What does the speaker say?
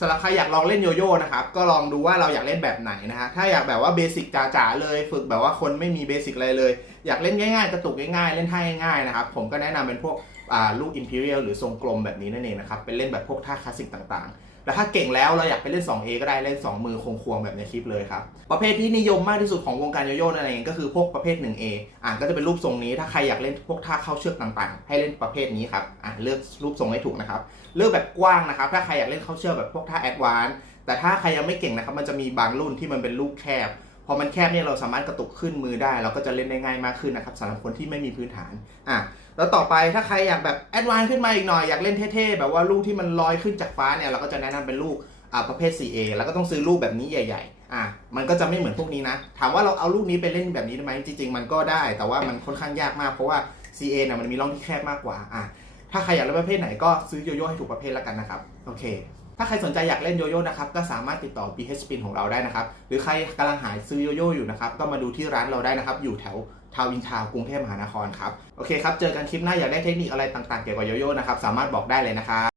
สำหรับใครอยากลองเล่นโยโย่นะครับ ก็ลองดูว่าเราอยากเล่นแบบไหนนะฮะ ถ้าอยากแบบว่าเบสิกจ๋าๆเลย ฝึกแบบว่าคนไม่มีเบสิกอะไรเลย อยากเล่นง่ายๆ กระตุกง่ายๆ เล่นท่าง่ายๆนะครับ ผมก็แนะนำเป็นพวกอ่าลูกอิมพีเรียลหรือทรงกลมแบบนี้นั่นเองนะครับ เป็นเล่นแบบพวกท่าคลาสสิกต่างๆแล้วถ้าเก่งแล้วเราอยากไปเล่น 2A ก็ได้เล่น 2 มือคงควงแบบในคลิปเลยครับ ประเภทที่นิยมมากที่สุดของวงการโยโย่นั่นเองก็คือพวกประเภท 1A อ่าก็จะเป็นรูปทรงนี้ถ้าใครอยากเล่นพวกท่าเข้าเชือกต่างๆ ให้เล่นประเภทนี้ครับอะเลือกรูปทรงให้ถูกนะครับเลือกแบบกว้างนะครับ ถ้าใครอยากเล่นเข้าเชือกแบบพวกท่าแอดวานซ์แต่ถ้าใครยังไม่เก่งนะครับมันจะมีบางรุ่นที่มันเป็นลูกแคบ อมันแคบเนี่ยเราสามารถกระตุกขึ้นมือได้ เราก็จะเล่นได้ง่ายมากขึ้นนะครับสำหรับคนที่ไม่มีพื้นฐานอะแล้วต่อไปถ้าใครอยากแบบแอดวานขึ้นมาอีกหน่อยอยากเล่นเท่ๆแบบว่าลูกที่มันลอยขึ้นจากฟ้าเนี่ยเราก็จะแนะนำเป็นลูกอ่าประเภท 4A แล้วก็ต้องซื้อลูกแบบนี้ใหญ่ ๆ อะมันก็จะไม่เหมือนพวกนี้นะ ถามว่าเราเอาลูกนี้ไปเล่นแบบนี้ได้ไหมจริง ๆ มันก็ได้ แต่ว่ามันค่อนข้างยากมากเพราะว่า CA เนี่ยมันมีร่องที่แคบมากกว่าอะถ้าใครอยากเล่นประเภทไหนก็ซื้อโยโย่ให้ถูกประเภทแล้วกันนะครับโอเค ถ้าใครสนใจอยากเล่นโยโย่นะครับก็สามารถติดต่อ BH Spin ของเราได้นะครับ หรือใครกำลังหาซื้อโยโย่อยู่นะครับก็มาดูที่ร้านเราได้นะครับ อยู่แถวทาวน์อินทาวน์กรุงเทพมหานครครับ โอเคครับ เจอกันคลิปหน้าอยากได้เทคนิคอะไรต่างๆเกี่ยวกับโยโย่นะครับ สามารถบอกได้เลยนะครับ